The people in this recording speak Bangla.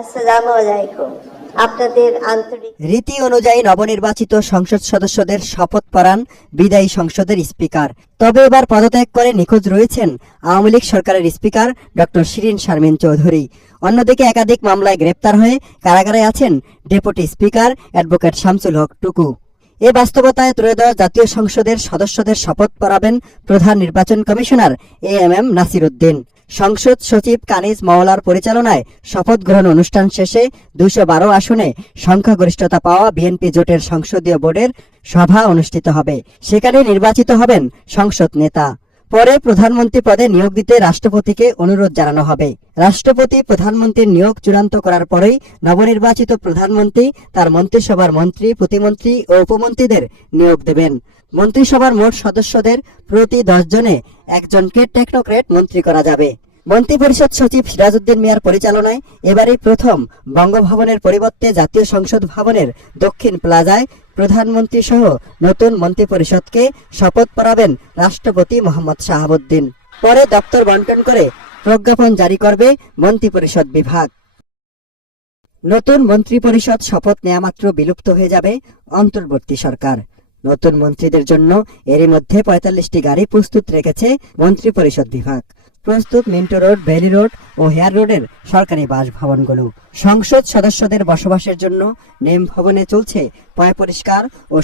আসসালামু আলাইকুম। আপনাদের আন্তরিক রীতি অনুযায়ী নবনির্বাচিত সংসদ সদস্যদের শপথ পড়ান বিদায়ী সংসদের স্পিকার। তবে এবার পদত্যাগ করে নিখোঁজ রয়েছেন আওয়ামী লীগ সরকারের স্পিকার ডক্টর শিরীন শারমিন চৌধুরী। অন্যদিকে একাধিক মামলায় গ্রেপ্তার হয়ে কারাগারে আছেন ডেপুটি স্পিকার অ্যাডভোকেট শামসুল হক টুকু। এ বাস্তবতায় ত্রয়োদশ জাতীয় সংসদের সদস্যদের শপথ পড়াবেন প্রধান নির্বাচন কমিশনার এএমএম নাসির উদ্দিন। সংসদ সচিব কানিজ মাওলার পরিচালনায় শপথ গ্রহণ অনুষ্ঠান শেষে ২১২ আসনে সংখ্যাগরিষ্ঠতা পাওয়া বিএনপি জোটের সংসদীয় বোর্ডের সভা অনুষ্ঠিত হবে। সেখানে নির্বাচিত হবেন সংসদ নেতা। পরে প্রধানমন্ত্রী পদে নিয়োগ দিতে রাষ্ট্রপতিকে অনুরোধ জানানো হবে। রাষ্ট্রপতি প্রধানমন্ত্রীর নিয়োগ চূড়ান্ত করার পরেই নবনির্বাচিত প্রধানমন্ত্রী তার মন্ত্রিসভার মন্ত্রী, প্রতিমন্ত্রী ও উপমন্ত্রীদের নিয়োগ দেবেন। মন্ত্রিসভার মোট সদস্যদের প্রতি 10 জনে একজনকে টেকনোক্রেট মন্ত্রী করা যাবে। মন্ত্রিপরিষদ সচিব সিরাজউদ্দিন মিয়ার পরিচালনায় এবারই প্রথম বঙ্গভবনের পরিবর্তে জাতীয় সংসদ ভবনের দক্ষিণ প্লাজায় প্রধানমন্ত্রী সহ নতুন মন্ত্রিপরিষদকে শপথ পড়াবেন রাষ্ট্রপতি মোহাম্মদ শাহাবুদ্দিন। পরে দপ্তর বন্টন করে প্রজ্ঞাপন জারি করবে মন্ত্রিপরিষদ বিভাগ। নতুন মন্ত্রিপরিষদ শপথ নেওয়া মাত্র বিলুপ্ত হয়ে যাবে অন্তর্বর্তী সরকার। নতুন মন্ত্রীদের জন্য এরই মধ্যে ৪৫টি গাড়ি প্রস্তুত রেখেছে মন্ত্রিপরিষদ বিভাগ। প্রস্তুত মিন্টো রোড, ভ্যালি রোড ও হেয়ার রোডের সরকারি বাসভবনগুলো। সংসদ সদস্যদের বসবাসের জন্য নিম ভবনে চলছে পয় পরিষ্কার ও